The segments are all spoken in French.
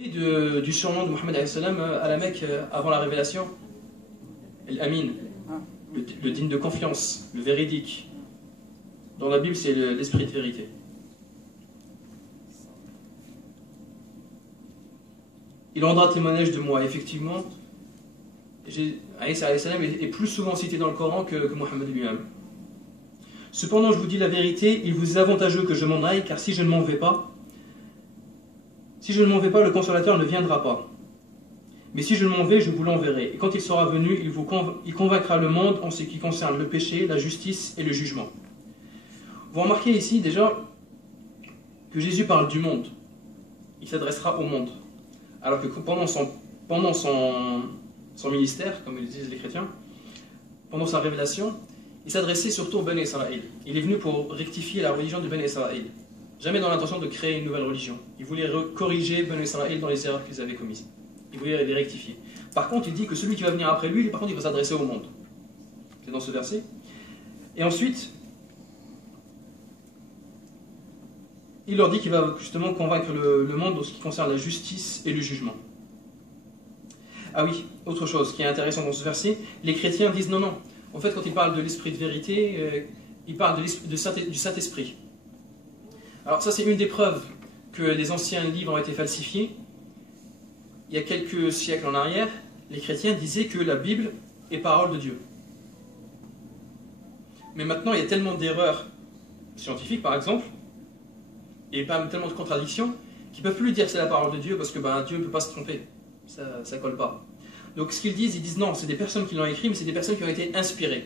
Du surnom de Mohammed à la Mecque avant la révélation, Al-Amin, le digne de confiance, le véridique. Dans la Bible, c'est l'esprit de vérité. Il rendra témoignage de moi. Effectivement, Aïssa est plus souvent cité dans le Coran que Mohammed lui-même. Cependant, je vous dis la vérité, il vous est avantageux que je m'en aille, car si je ne m'en vais pas, le Consolateur ne viendra pas. Mais si je m'en vais, je vous l'enverrai. Et quand il sera venu, il convaincra le monde en ce qui concerne le péché, la justice et le jugement. Vous remarquez ici déjà que Jésus parle du monde. Il s'adressera au monde. Alors que pendant son ministère, comme le disent les chrétiens, pendant sa révélation, il s'adressait surtout au Bani Israël. Il est venu pour rectifier la religion de Bani Israël. Jamais dans l'intention de créer une nouvelle religion. Il voulait corriger Bani Israël dans les erreurs qu'ils avaient commises. Il voulait les rectifier. Par contre, il dit que celui qui va venir après lui, par contre, il va s'adresser au monde. C'est dans ce verset. Et ensuite, il leur dit qu'il va justement convaincre le monde en ce qui concerne la justice et le jugement. Ah oui, autre chose qui est intéressant dans ce verset, les chrétiens disent non, non. En fait, quand ils parlent de l'esprit de vérité, ils parlent du Saint-Esprit. Alors ça, c'est une des preuves que les anciens livres ont été falsifiés. Il y a quelques siècles en arrière, les chrétiens disaient que la Bible est parole de Dieu. Mais maintenant, il y a tellement d'erreurs scientifiques, par exemple, et tellement de contradictions, qu'ils ne peuvent plus dire que c'est la parole de Dieu, parce que Dieu ne peut pas se tromper. Ça ne colle pas. Donc ce qu'ils disent non, c'est des personnes qui l'ont écrit, mais c'est des personnes qui ont été inspirées.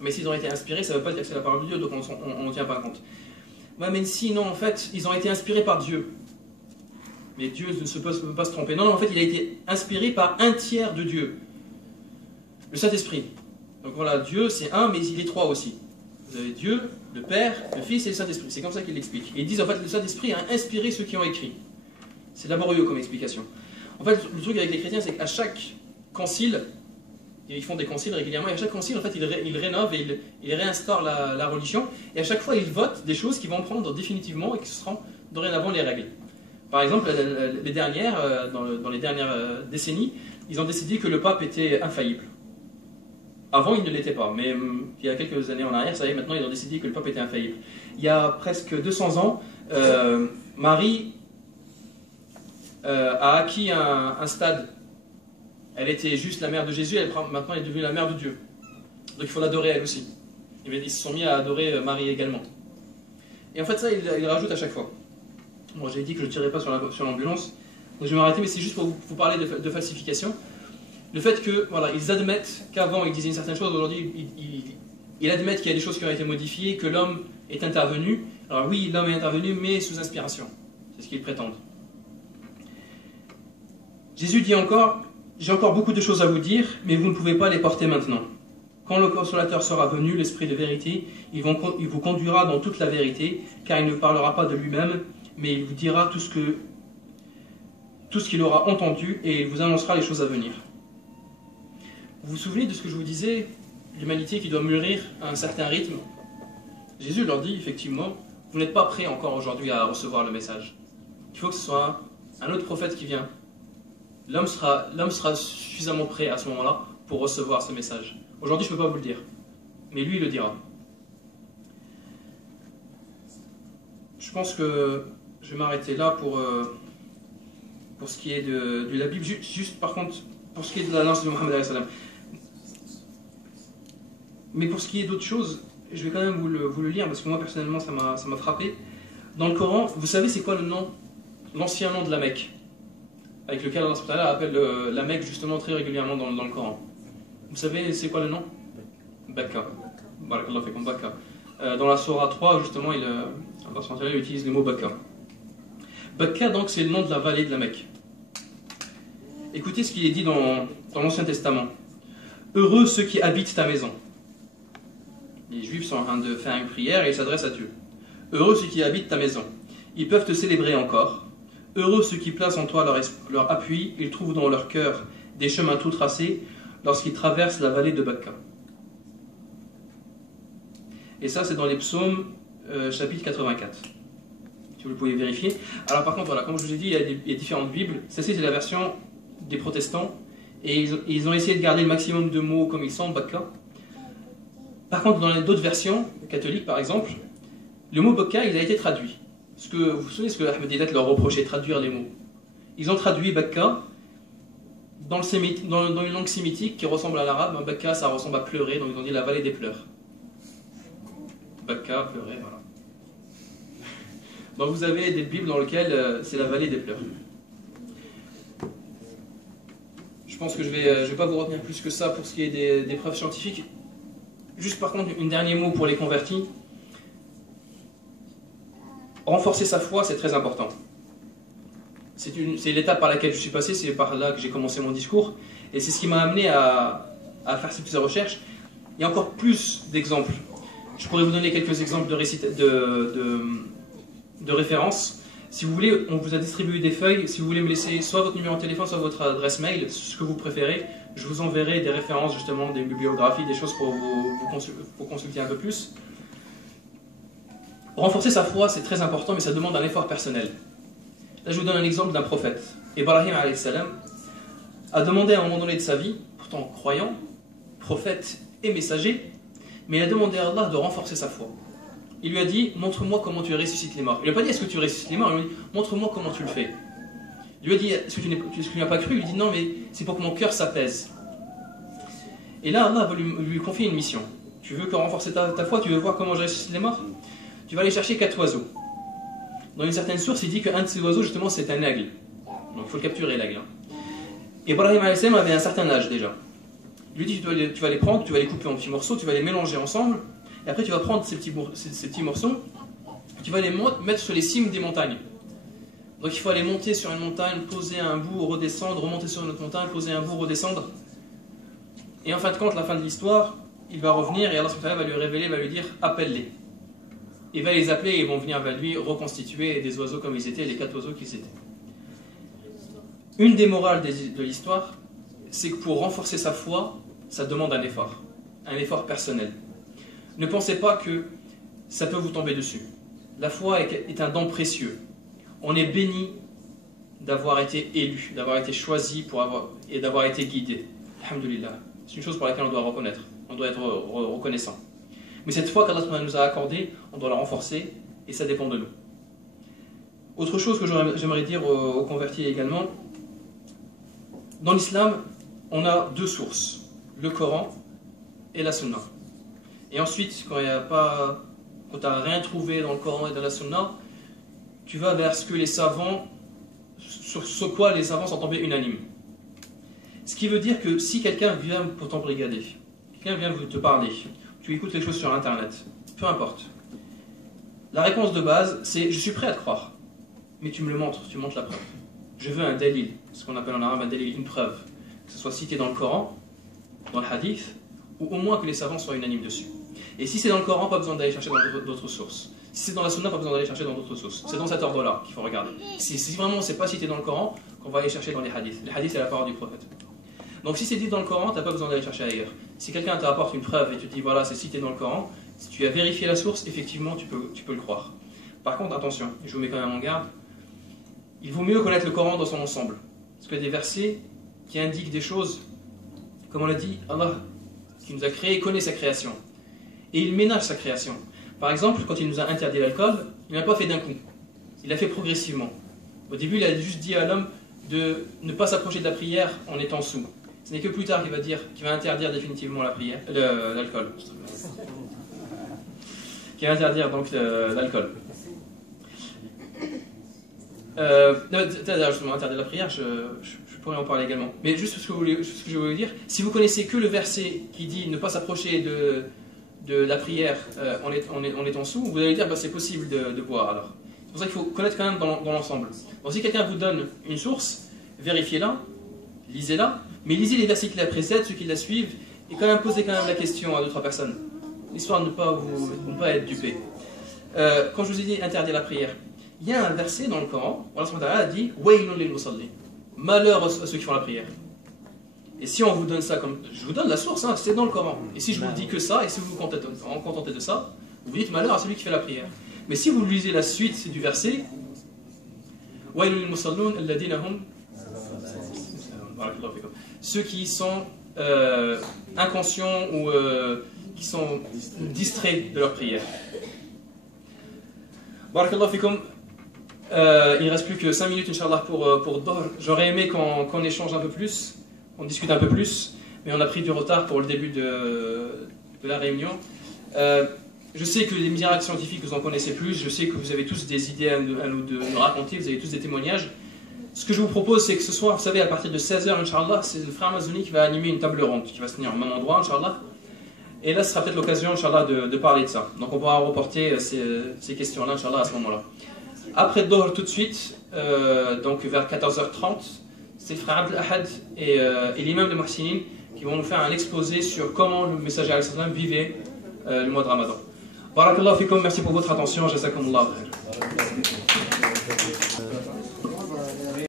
Mais s'ils ont été inspirés, ça ne veut pas dire que c'est la parole de Dieu, donc on ne tient pas compte. Ouais, mais si, non, en fait, ils ont été inspirés par Dieu. Mais Dieu ne peut pas se tromper. Non, non, en fait, il a été inspiré par un tiers de Dieu. Le Saint-Esprit. Donc voilà, Dieu, c'est un, mais il est trois aussi. Vous avez Dieu, le Père, le Fils et le Saint-Esprit. C'est comme ça qu'ils l'expliquent. Et ils disent, en fait, le Saint-Esprit a inspiré ceux qui ont écrit. C'est laborieux comme explication. En fait, le truc avec les chrétiens, c'est qu'à chaque concile, ils font des conciles régulièrement, et à chaque concile, en fait, ils rénovent et ils réinstaurent la religion, et à chaque fois, ils votent des choses qui vont prendre définitivement et qui seront dorénavant les règles. Par exemple, dans les dernières décennies, ils ont décidé que le pape était infaillible. Avant, il ne l'était pas, mais il y a quelques années en arrière, ça y est, maintenant, ils ont décidé que le pape était infaillible. Il y a presque 200 ans, Marie a acquis un stade. Elle était juste la mère de Jésus, maintenant elle est devenue la mère de Dieu. Donc il faut l'adorer elle aussi. Ils se sont mis à adorer Marie également. Et en fait ça, il rajoute à chaque fois. Bon, j'ai dit que je ne tirerais pas sur l'ambulance, donc je vais m'arrêter, mais c'est juste pour vous parler de falsification. Le fait que, voilà, ils admettent qu'avant ils disaient une certaine chose, aujourd'hui ils admettent qu'il y a des choses qui ont été modifiées, que l'homme est intervenu. Alors oui, l'homme est intervenu, mais sous inspiration. C'est ce qu'ils prétendent. Jésus dit encore, j'ai encore beaucoup de choses à vous dire, mais vous ne pouvez pas les porter maintenant. Quand le Consolateur sera venu, l'Esprit de vérité, il vous conduira dans toute la vérité, car il ne parlera pas de lui-même, mais il vous dira tout ce qu'il aura entendu, et il vous annoncera les choses à venir. Vous vous souvenez de ce que je vous disais, l'humanité qui doit mûrir à un certain rythme? Jésus leur dit, effectivement, vous n'êtes pas prêts encore aujourd'hui à recevoir le message. Il faut que ce soit un autre prophète qui vient. L'homme sera suffisamment prêt à ce moment-là pour recevoir ce message. Aujourd'hui, je ne peux pas vous le dire, mais lui, il le dira. Je pense que je vais m'arrêter là pour ce qui est de la Bible. Juste par contre, pour ce qui est de l'annonce de Mohammed alayhi salam. Mais pour ce qui est d'autres choses, je vais quand même vous le lire, parce que moi, personnellement, ça m'a frappé. Dans le Coran, vous savez c'est quoi le nom, l'ancien nom de la Mecque, avec lequel Allah appelle la Mecque justement très régulièrement dans le Coran. Vous savez c'est quoi le nom? Bakka. Barakallahu fikum, Bakka. Dans la Surah 3, justement, Allah utilise le mot Bakka. Bakka, donc, c'est le nom de la vallée de la Mecque. Écoutez ce qu'il est dit dans l'Ancien Testament. Heureux ceux qui habitent ta maison. Les Juifs sont en train de faire une prière et ils s'adressent à Dieu. Heureux ceux qui habitent ta maison. Ils peuvent te célébrer encore. Heureux ceux qui placent en toi leur appui, ils trouvent dans leur cœur des chemins tout tracés lorsqu'ils traversent la vallée de Bakka. Et ça, c'est dans les psaumes, chapitre 84. Tu vous pouvez vérifier. Alors par contre, voilà, comme je vous ai dit, il y a différentes Bibles. Celle-ci, c'est la version des protestants. Et ils ont essayé de garder le maximum de mots comme ils sont, Bakka. Par contre, dans d'autres versions, catholiques par exemple, le mot Bakka, il a été traduit. Vous vous souvenez ce que Ahmed Deedat leur reprochait, traduire les mots. Ils ont traduit Bakka dans une langue sémitique qui ressemble à l'arabe. Bakka, ça ressemble à pleurer, donc ils ont dit la vallée des pleurs. Bakka, pleurer, voilà. Donc vous avez des bibles dans lesquelles c'est la vallée des pleurs. Je pense que je vais pas vous retenir plus que ça pour ce qui est des preuves scientifiques. Juste par contre, un dernier mot pour les convertis. Renforcer sa foi, c'est très important. C'est l'étape par laquelle je suis passé, c'est par là que j'ai commencé mon discours. Et c'est ce qui m'a amené à faire ces recherches. Il y a encore plus d'exemples. Je pourrais vous donner quelques exemples de références. Si vous voulez, on vous a distribué des feuilles. Si vous voulez me laisser soit votre numéro de téléphone, soit votre adresse mail, ce que vous préférez, je vous enverrai des références, justement, des bibliographies, des choses pour vous consulter un peu plus. Renforcer sa foi, c'est très important, mais ça demande un effort personnel. Là, je vous donne un exemple d'un prophète. Ibrahim alayhi salam a demandé à un moment donné de sa vie, pourtant croyant, prophète et messager, mais il a demandé à Allah de renforcer sa foi. Il lui a dit, montre-moi comment tu ressuscites les morts. Il lui a pas dit, est-ce que tu ressuscites les morts? Il lui a dit, montre-moi comment tu le fais. Il lui a dit, est-ce que tu n'y as pas cru? Il lui a dit, non, mais c'est pour que mon cœur s'apaise. Et là, Allah va lui confier une mission. Tu veux renforcer ta foi? Tu veux voir comment je ressuscite les morts? Tu vas aller chercher 4 oiseaux. Dans une certaine source, il dit qu'un de ces oiseaux, justement, c'est un aigle. Donc il faut le capturer, l'aigle. Ibrahim alayhi salam avait un certain âge déjà. Il lui dit, tu vas les prendre, tu vas les couper en petits morceaux, tu vas les mélanger ensemble, et après tu vas prendre ces petits morceaux, tu vas les mettre sur les cimes des montagnes. Donc il faut aller monter sur une montagne, poser un bout, redescendre, remonter sur une autre montagne, poser un bout, redescendre. Et en fin de compte, la fin de l'histoire, il va revenir et Allah va lui révéler, va lui dire, appelle-les. Il va les appeler et ils vont venir vers lui reconstituer des oiseaux comme ils étaient, les 4 oiseaux qu'ils étaient. Une des morales de l'histoire, c'est que pour renforcer sa foi, ça demande un effort personnel. Ne pensez pas que ça peut vous tomber dessus. La foi est un don précieux. On est béni d'avoir été élu, d'avoir été choisi et d'avoir été guidé. Alhamdulillah. C'est une chose pour laquelle on doit reconnaître, on doit être reconnaissant. Mais cette foi qu'Allah nous a accordée, on doit la renforcer et ça dépend de nous. Autre chose que j'aimerais dire aux convertis également, dans l'islam, on a 2 sources, le Coran et la Sunna. Et ensuite, quand tu n'as rien trouvé dans le Coran et dans la Sunna, tu vas vers ce que les savants, sur ce quoi les savants sont tombés unanimes. Ce qui veut dire que si quelqu'un vient pour t'embrigader, quelqu'un vient te parler, tu écoutes quelque chose sur Internet, peu importe. La réponse de base, c'est « je suis prêt à te croire ». Mais tu me le montres, tu montres la preuve. Je veux un dalil, ce qu'on appelle en arabe un dalil, une preuve. Que ce soit cité dans le Coran, dans le hadith, ou au moins que les savants soient unanimes dessus. Et si c'est dans le Coran, pas besoin d'aller chercher dans d'autres sources. Si c'est dans la Sunna, pas besoin d'aller chercher dans d'autres sources. C'est dans cet ordre-là qu'il faut regarder. Si vraiment c'est pas cité dans le Coran, qu'on va aller chercher dans les hadiths. Les hadiths, c'est la parole du prophète. Donc si c'est dit dans le Coran, tu n'as pas besoin d'aller chercher ailleurs. Si quelqu'un te rapporte une preuve et tu te dis voilà, c'est cité dans le Coran, si tu as vérifié la source, effectivement, tu peux le croire. Par contre, attention, je vous mets quand même en garde, il vaut mieux connaître le Coran dans son ensemble. Parce qu'il y a des versets qui indiquent des choses, comme on l'a dit, Allah qui nous a créés connaît sa création. Et il ménage sa création. Par exemple, quand il nous a interdit l'alcool, il ne l'a pas fait d'un coup. Il l'a fait progressivement. Au début, il a juste dit à l'homme de ne pas s'approcher de la prière en étant sous. Ce n'est que plus tard qu'il va interdire définitivement l'alcool. Qui va interdire donc l'alcool. Justement, interdire la prière, je pourrais en parler également. Mais juste ce que je voulais dire, si vous connaissez que le verset qui dit ne pas s'approcher de la prière en étant sous, vous allez dire bah, c'est possible de boire alors. C'est pour ça qu'il faut connaître quand même dans l'ensemble. Donc si quelqu'un vous donne une source, vérifiez-la, lisez-la, mais lisez les versets qui la précèdent, ceux qui la suivent, et quand même posez quand même la question à 2-3 personnes, histoire de ne pas être dupé. Quand je vous ai dit interdire la prière, il y a un verset dans le Coran où Allah a dit « Waylun lil musalli » malheur à ceux qui font la prière. Et si on vous donne ça comme... Je vous donne la source, hein, c'est dans le Coran. Et si je vous dis que ça, et si vous vous contentez de ça, vous dites malheur à celui qui fait la prière. Mais si vous lisez la suite du verset, ceux qui sont inconscients ou qui sont distraits de leur prière. Barakallahu fikum. Il ne reste plus que 5 minutes, Inch'Allah, pour Dohr. J'aurais aimé qu'on échange un peu plus, qu'on discute un peu plus, mais on a pris du retard pour le début de la réunion. Je sais que les miracles scientifiques, vous en connaissez plus, je sais que vous avez tous des idées à nous raconter, vous avez tous des témoignages. Ce que je vous propose, c'est que ce soir, vous savez, à partir de 16h, Inch'Allah, c'est le frère Mazouni qui va animer une table ronde, qui va se tenir au même endroit, Inch'Allah. Et là, ce sera peut-être l'occasion, Inch'Allah, de parler de ça. Donc on pourra reporter ces questions-là, Inch'Allah, à ce moment-là. Après Dohr, tout de suite, donc vers 14h30, c'est le frère Abdel Ahad et l'imam de Muhsinin qui vont nous faire un exposé sur comment le messager alayhi salam vivait le mois de Ramadan. Barakallahu fikum, merci pour votre attention, jazakumullahu khair.